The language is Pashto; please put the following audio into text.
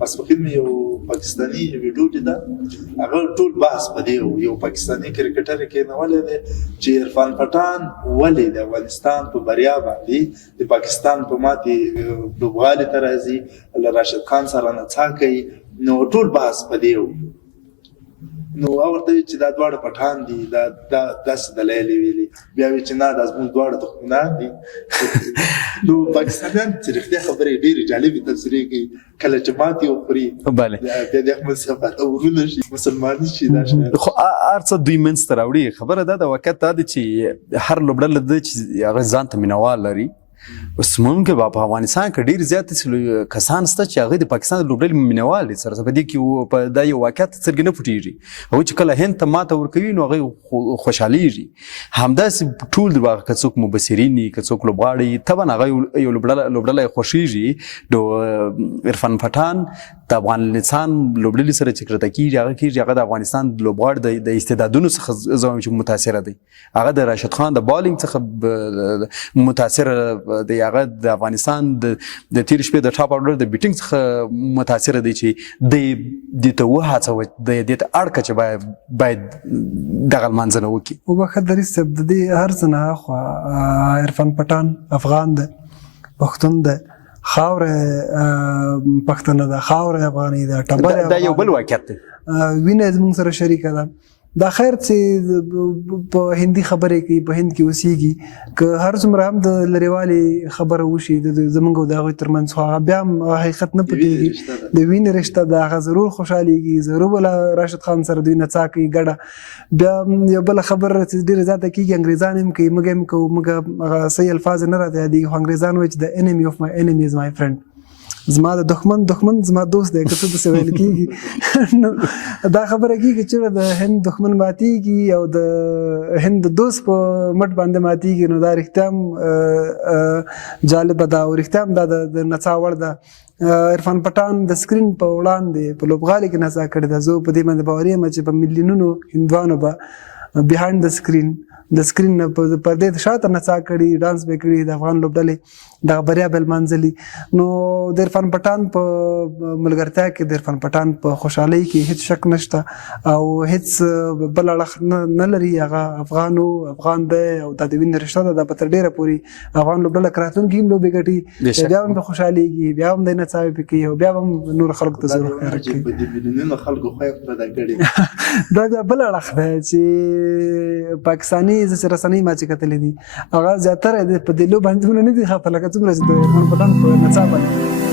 ماسپښین مې یو پاکستاني ویډیو لیده، هغه ټول بحث په دې یو پاکستاني کرکټر کېنولی دی چې عرفان پټان ولې د افغانستان په بریا باندې د پاکستان په ماتې لوبغالي ته راځي، له راشد خان سره نڅا کوي. نو ټول بحث په دې نو ورته چې دا دواړه پټان دي، دا داسې دلایل ویلي، بیا وی چې نه دا زموږ دواړه دښمنان دي. نو پاکستانیان چې رښتیا خبرې ډېرې جالبې تبصرې کوي، کله چې ماتې وخوري بیا د احمد صاحب ورونه شي، مسلمان شي. دا خو هر څه دوی منځته راوړي. خبره دا د واقعیت دا ده چې هر لوبډله ده چې هغه ځان ته مینوال لري. اوس ممکن په افغانستان کې ډېر زیات کسان شته چې هغوی د پاکستان د لوبډلې مینوال دي. سره په دې کې دا یو واقعیت څرګې نه پټېږي. هغوی چې کله هند ته ماته ورکوي نو هغوی خوشحالېږي. همداسې ټول د که څوک مبصرین وي، که څوک لوبغاړي، طبعا هغه یو لوبډله یې خوښېږي. نو عرفان پټان د افغانستان لوبډلې سره چې کرته کېږي هغه د افغانستان لوبغاړي د استعدادونو څخه زه وایم چې متاثره دی. هغه د راشد خان د بالینګ څخه متاثره دی. هغه د افغانستان د تیر شپې د ټاپ اورډر د بیټینګ څخه متاثره دی چې دې ته وهڅوي، دې ته اړ کړه چې باید دغه لمانځنه وکړي. وبخښه دري صاحب، د دې هر څه نه خوا عرفان پټان افغان دی، پښتون دی، خاوره پښتنه ده، خاوره افغاني ده، ټبر دا یو بل واقعیت دی. وینه زموږ سره شریکه ده. دا خیر چې په هندي خبرې کوي، په هند کې اوسېږي، که هر څومره هم د لرېوالي خبره وشي زموږ او د هغوی ترمنځ، خو هغه بیا هم حقیقت نه پټېږي. د وینې رشته ده، هغه ضرور خوشحالېږي، ضرور به له راشد خان سره دوی نڅا کوي ګډه. بیا یو بله خبره چې ډېره زیاته کېږي، انګریزان هم کوي، موږ هم کوو، موږ هغه صحیح الفاظ نه راته یادېږي، خو انګریزان وایي چې د enemy of my enemy is my friend. زما د دښمن زما دوست دی، که څه داسې ویل کېږي. نو دا خبره کېږي چې د هند دښمن ماتېږي او د هند د دوست په مټ باندې ماتېږي. نو دا رښتیا هم جالبه ده او رښتیا هم دا د نڅا وړ ده. عرفان پټان د سکرین په وړاندې په لوبغالي کې نڅا کړې ده. زه په دې باندې باوري یم چې په میلیونونو هندوانو به بیهایند د سکرین پردې شاته نڅا کړي، ډانس به کړي، د افغان لوبډلې دغه بریا به لمانځلي. نو د عرفان پټان په ملګرتیا کې، د عرفان پټان په خوشحالۍ کې هیڅ شک نشته او هیڅ بل اړخ نه لري. هغه افغان دی او دا د وینې رشته ده. دا به تر ډېره پورې افغان لوبډله که راتلونکي هم لوبې ګټي، بیا هم به خوشحالېږي، بیا هم دی نڅاوې پې کوي او بیا هم نور خلکو ته ضرور ښکاره کوي. دا بیا بل اړخ دی چې پاکستاني رسنۍ ما چې کتلې دي، هغه زیاتره په دې لوبه باندې نه دي خفه، لکه څومره چې د عرفان پټان په نڅا باندې